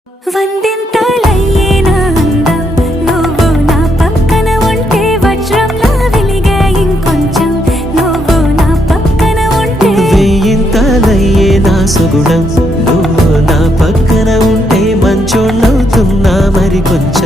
వందింతలయ్యేనా అందం నువ్వు నా పక్కన ఉంటే వజ్రంలా వెలిగే ఇంకొంచెం నువ్వు నా పక్కన ఉంటే వేయింతలయ్యేనా సుగుణం నువ్వు నా పక్కన ఉంటే మంచోళ్ళవుతున్నా మరి కొంచెం